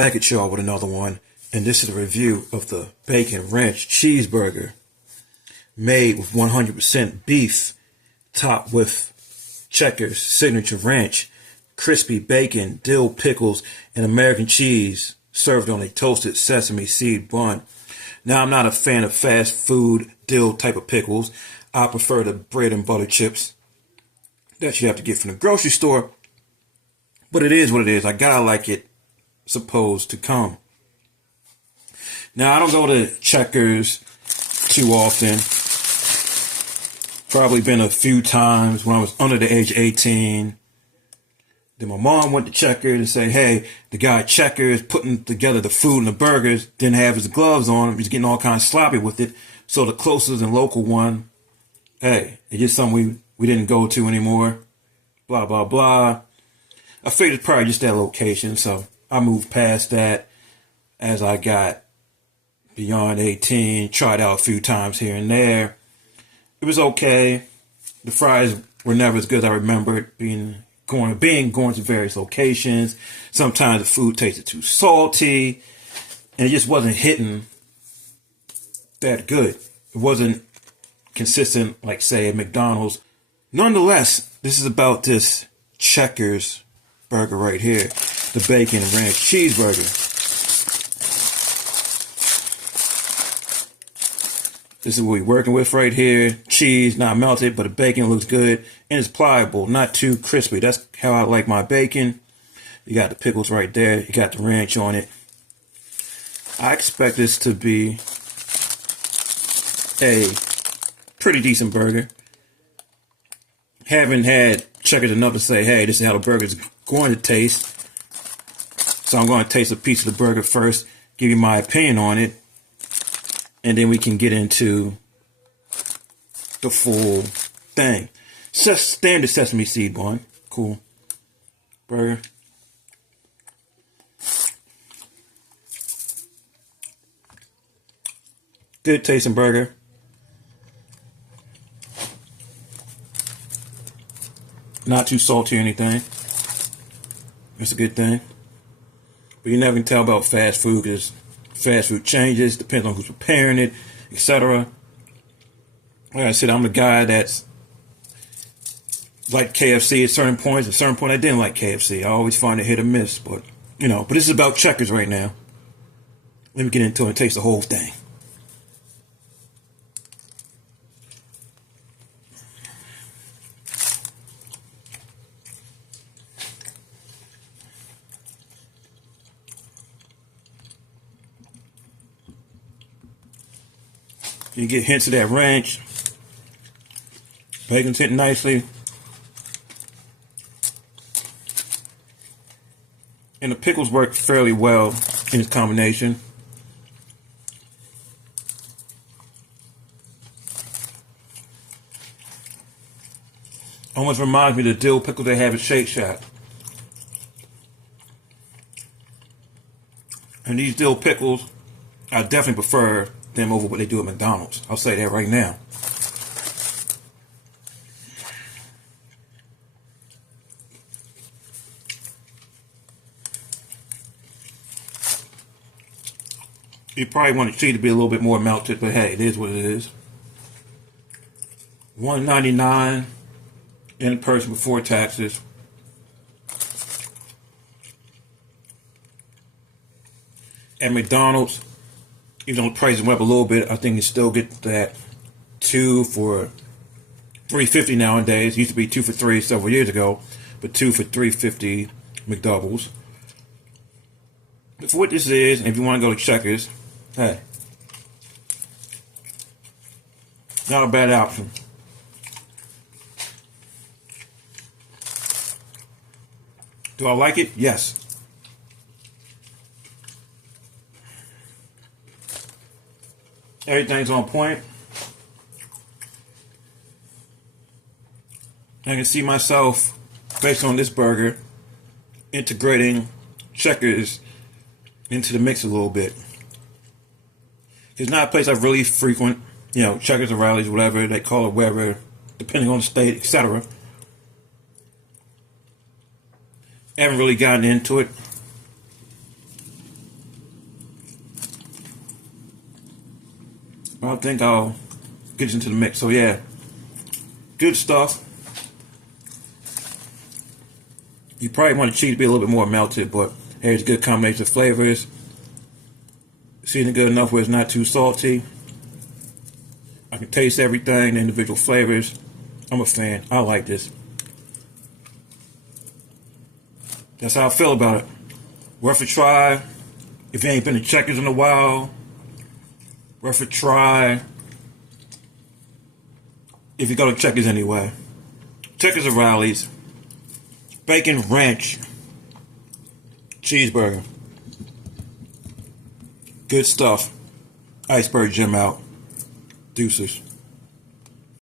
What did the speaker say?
Back at y'all with another one, and this is a review of the Bacon Ranch Cheeseburger, made with 100% beef, topped with Checkers signature ranch, crispy bacon, dill pickles, and American cheese, served on a toasted sesame seed bun. Now, I'm not a fan of fast food dill type of pickles. I prefer the bread and butter chips that you have to get from the grocery store, but it is what it is. I gotta like it supposed to come. Now, I don't go to Checkers too often. Probably been a few times when I was under the age of 18. Then my mom went to Checkers and said, hey, the guy at Checkers putting together the food and the burgers didn't have his gloves on. He was getting all kinds of sloppy with it. So the closest and local one, hey, it's just something we didn't go to anymore. Blah, blah, blah. I figured it's probably just that location, so I moved past that as I got beyond 18, tried out a few times here and there. It was okay. The fries were never as good as I remembered, going to various locations. Sometimes the food tasted too salty, and it just wasn't hitting that good. It wasn't consistent like, say, at McDonald's. Nonetheless, this is about this Checkers burger right here, the Bacon Ranch Cheeseburger. This is what we're working with right here. Cheese, not melted, but the bacon looks good. And it's pliable, not too crispy. That's how I like my bacon. You got the pickles right there. You got the ranch on it. I expect this to be a pretty decent burger. Haven't had Checkers enough to say, hey, this is how the burger's going to taste. So I'm going to taste a piece of the burger first, give you my opinion on it, and then we can get into the full thing. Standard sesame seed bun. Cool. Burger. Good tasting burger. Not too salty or anything. That's a good thing. But you never can tell about fast food because fast food changes, depends on who's preparing it, etc. Like I said, I'm the guy that's like KFC at certain points. At certain point, I didn't like KFC. I always find it hit or miss, but but this is about Checkers right now. Let me get into it and taste the whole thing. You get hints of that ranch. Bacon's hitting nicely. And the pickles work fairly well in this combination. Almost reminds me of the dill pickles they have at Shake Shack. And these dill pickles, I definitely prefer them over what they do at McDonald's. I'll say that right now. You probably want the cheese to be a little bit more melted, but hey, it is what it is. $1.99 in person before taxes. At McDonald's, even though the prices went up a little bit, I think you still get that 2 for $3.50 nowadays. It used to be 2 for $3 several years ago, but 2 for $3.50 McDoubles. For what this is, and if you want to go to Checkers, hey, not a bad option. Do I like it? Yes. Everything's on point. I can see myself, based on this burger, integrating Checkers into the mix a little bit. It's not a place I really frequent. Checkers or Rallies, whatever they call it, wherever, depending on the state, etc. Haven't really gotten into it. I think I'll get into the mix. So yeah, good stuff. You probably want the cheese to be a little bit more melted, but hey, it's a good combination of flavors. Seasoning good enough where it's not too salty. I can taste everything, the individual flavors. I'm a fan. I like this. That's how I feel about it. Worth a try. If you ain't been to Checkers in a while, worth a try. If you go to Checkers anyway. Checkers or Rallies. Bacon ranch. Cheeseburger. Good stuff. Iceberg Jim out. Deuces.